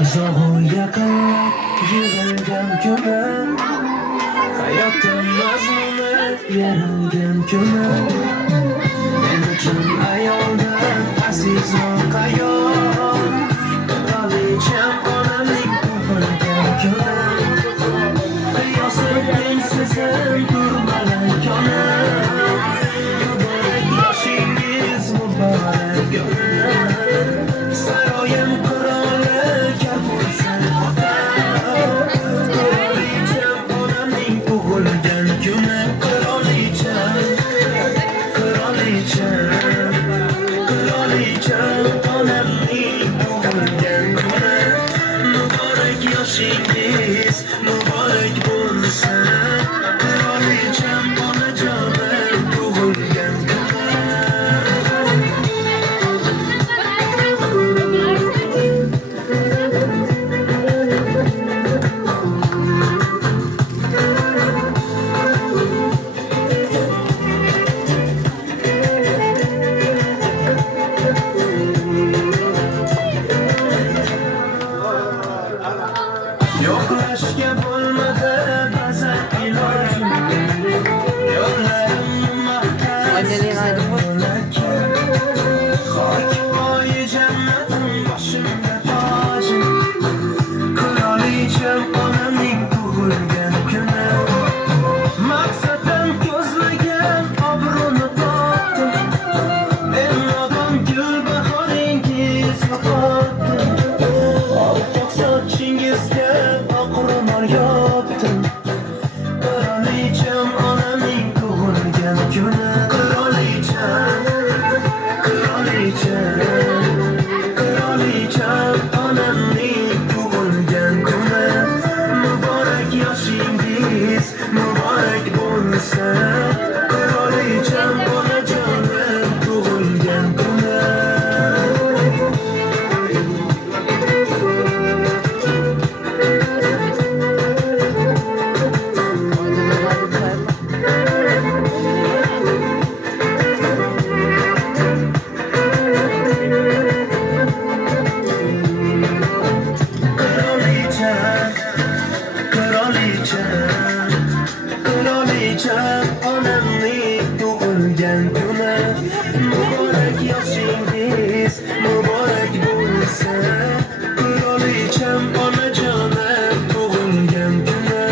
Uzog'uga qarab yig'ilgan ko'mir, hayotdan mazmuni berilgan ko'mir. Men uchun ayoldan azizroq ayol, qirolicham onamning tug'ilgan kuni. Yosibning sizin turmalar kuni, muborak yoshingiz muborak gullar. Saroyim qiroli kar bo'lsin qirolicham onamning tug'ilgan kuni. Qirolicham onamning tug'ilgan kuni. Muborak yoshingiz muborak bo'lsin. Qirolicham onajonim tug'ilgan kuni. Yo'qlashga bo'lmadi ba'zan ilojim, yo'llarimni maqtab yo'lakim. Xok poyi jannatim boshimga tojim. Qirolicham onamning tug'ilgan kuni. Maqsadim ko'zlagan obro'ni topdim. Men odam gulbahoringiz yo'qotdim. Oppoq sochingizga oq ro'mol yopdim. Qirolicham onamning tug'ilgan kuni. Qirolicham onamning tug'ilgan kuni. Muborak yoshingiz muborak bo'lsin. Qirolicham onajonim tug'ilgan kuni. Qirolicham onamning tug'ilgan kuni. Muborak yoshingiz muborak bo'lsin. Qirolicham onajonim tug'ilgan kuni.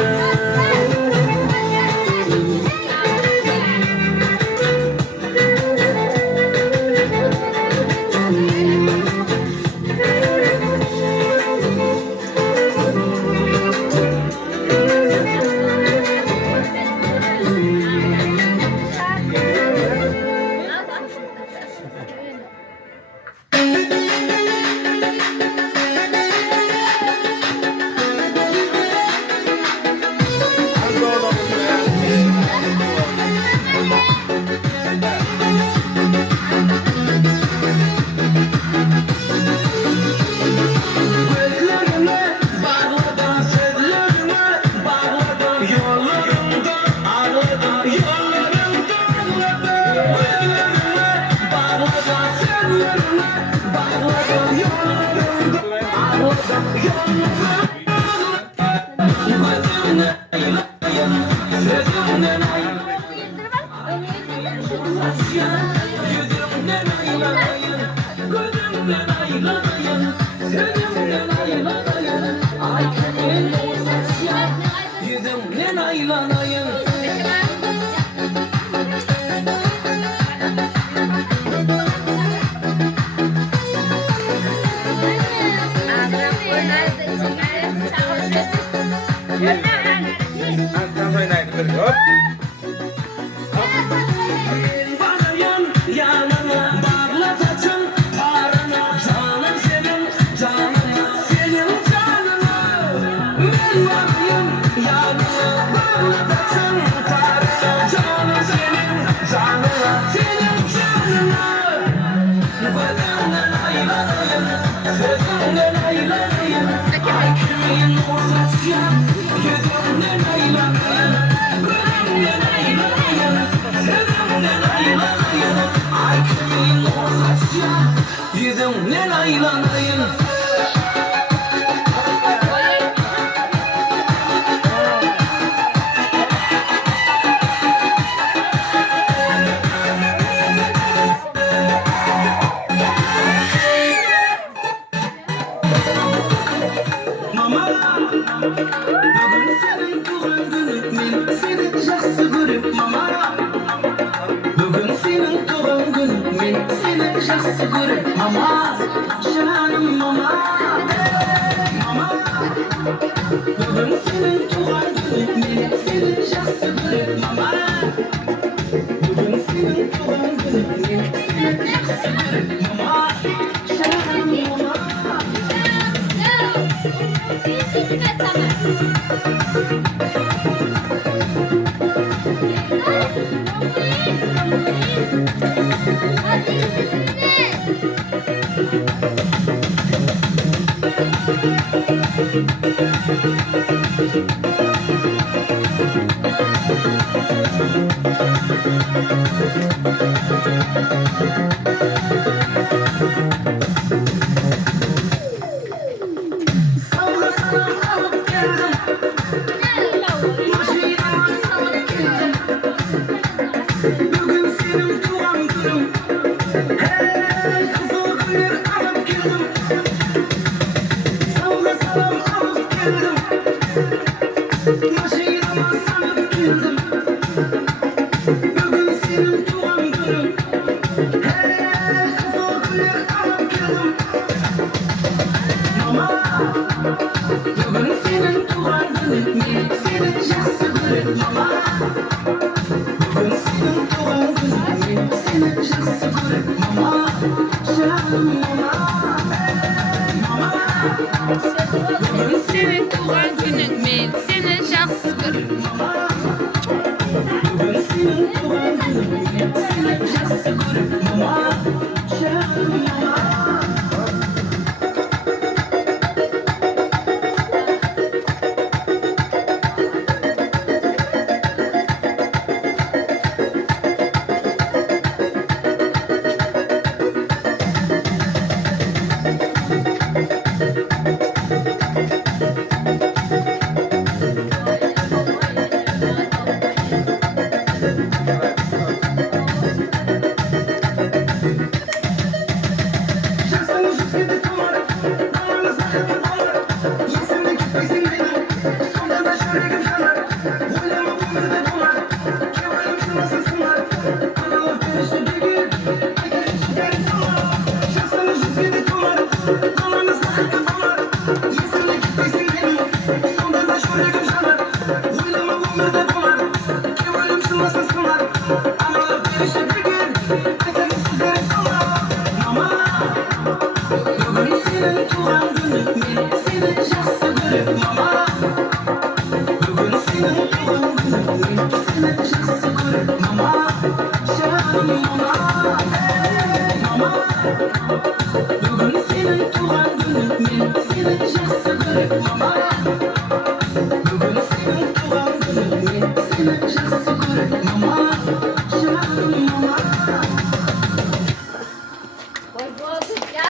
Sözümden aylanayım, ay kimin uzatacağım. Yüzümden aylanayım, gülümden aylanayım. Sözümden aylanayım, ay kimin uzatacağım. Yüzümden aylanayım. Bugün senin doğum günün, men seni yaxshi ko'rib mama. Bugün senin doğum günün, men seni yaxshi ko'rib mama. Canım mama, mama. Bugün senin doğum günün, men seni yaxshi ko'rib mama. Bugün senin doğum günün, men seni yaxshi ko'rib mama. Canım mama. Senin doğum günün men seni yaxshi ko'raman. Bugün senin doğum günün, men seni yaxshi ko'rib mama. Canım mama. Mama, bugün senin doğum günün, men seni yaxshi ko'rib